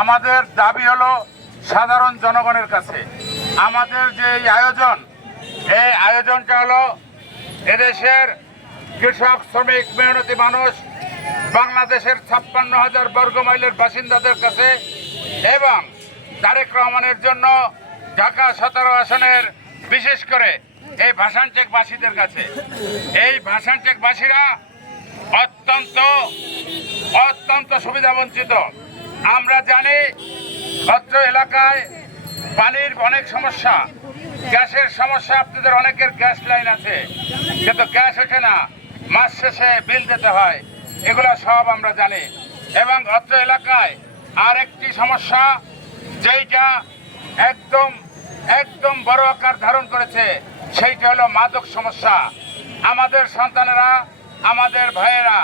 আমাদের দাবি হলো সাধারণ জনগণের কাছে আমাদের যে এই আয়োজনটা হলো এদেশের কৃষক, শ্রমিক, মেহনতি মানুষ, বাংলাদেশের 56,000 বর্গ মাইলের বাসিন্দাদের কাছে এবং তারেক রহমানের জন্য ঢাকা 17 আসনের বিশেষ করে এই ভাষানটেকবাসীদের কাছে। এই ভাষানটেকবাসীরা অত্যন্ত সুবিধাবঞ্চিত। আমরা জানি অত্র এলাকায় পানির অনেক সমস্যা, গ্যাসের সমস্যা। আপনাদের অনেকের গ্যাস লাইন আছে কিন্তু গ্যাস ওঠে না, মাস শেষে বিল দিতে হয়, এগুলো সব আমরা জানি। এবং অত্র এলাকায় আরেকটি সমস্যা যেইটা একদম বড় আকার ধারণ করেছে, সেইটা হলো মাদক সমস্যা। আমাদের সন্তানেরা, আমাদের ভাইয়েরা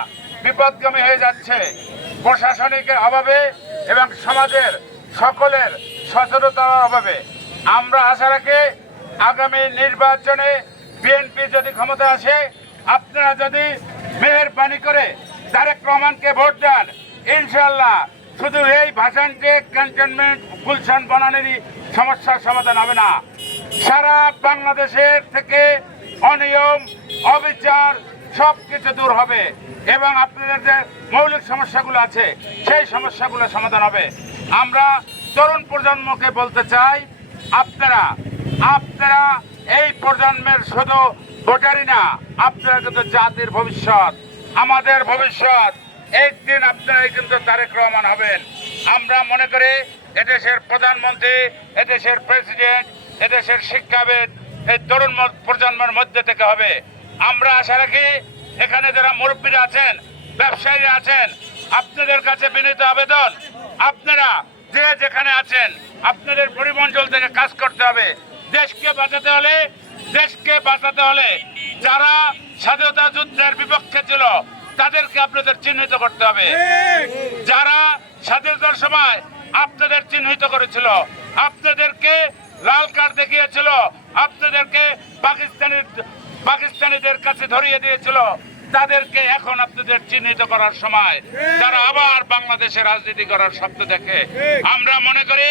বিপদগামী হয়ে যাচ্ছে প্রশাসনিকের অভাবে এবং সমাজের সকলের সচেতনতার অভাবে। আমরা আশা রাখি আগামী নির্বাচনে বিএনপি যদি ক্ষমতা আসে, আপনারা যদি মেহেরবানি করে তারেক রহমানকে ভোট দেন, ইনশাআল্লাহ শুধু এই ভাষানটেক ক্যান্টনমেন্ট গুলশান বনানীরই সমস্যার সমাধান হবে না, সারা বাংলাদেশের থেকে অনিয়ম, অবিচার সবকিছু দূর হবে এবং আপনাদের যে মৌলিক সমস্যাগুলো আছে সেই সমস্যাগুলো সমাধান হবে। আমরা তরুণ প্রজন্মকে বলতে চাই, আপনারা এই প্রজন্মের শুধু ভোটারই না, আপনারা কিন্তু জাতির ভবিষ্যৎ, আমাদের ভবিষ্যৎ। একদিন আপনারাই কিন্তু তারেক রহমান হবেন। আমরা মনে করি এদেশের প্রধানমন্ত্রী, এদেশের প্রেসিডেন্ট, এদেশের শিক্ষাবিদ এই তরুণ প্রজন্মের মধ্যে থেকে হবে। আমরা আশা রাখি এখানে যারা মুরব্বীরা আছেন, ব্যবসায়ীরা আছেন, আপনাদের কাছে বিনীত আবেদন, আপনারা যে যেখানে আছেন আপনাদের পরিমণ্ডল থেকে কাজ করতে হবে। দেশকে বাঁচাতে হলে যারা স্বাধীনতা যুদ্ধের বিপক্ষে ছিল তাদেরকে আপনাদের চিহ্নিত করতে হবে। যারা স্বাধীনতার সময় আপনাদের চিহ্নিত করেছিল, আপনাদেরকে লাল কার্ড দেখিয়েছিল, আপনাদেরকে পাকিস্তানিদের কাছে ধরিয়ে দিয়েছিল, তাদেরকে এখন আপনাদের চিহ্নিত করার সময়। যারা আবার বাংলাদেশে রাজনীতি করার স্বপ্ন দেখে, আমরা মনে করি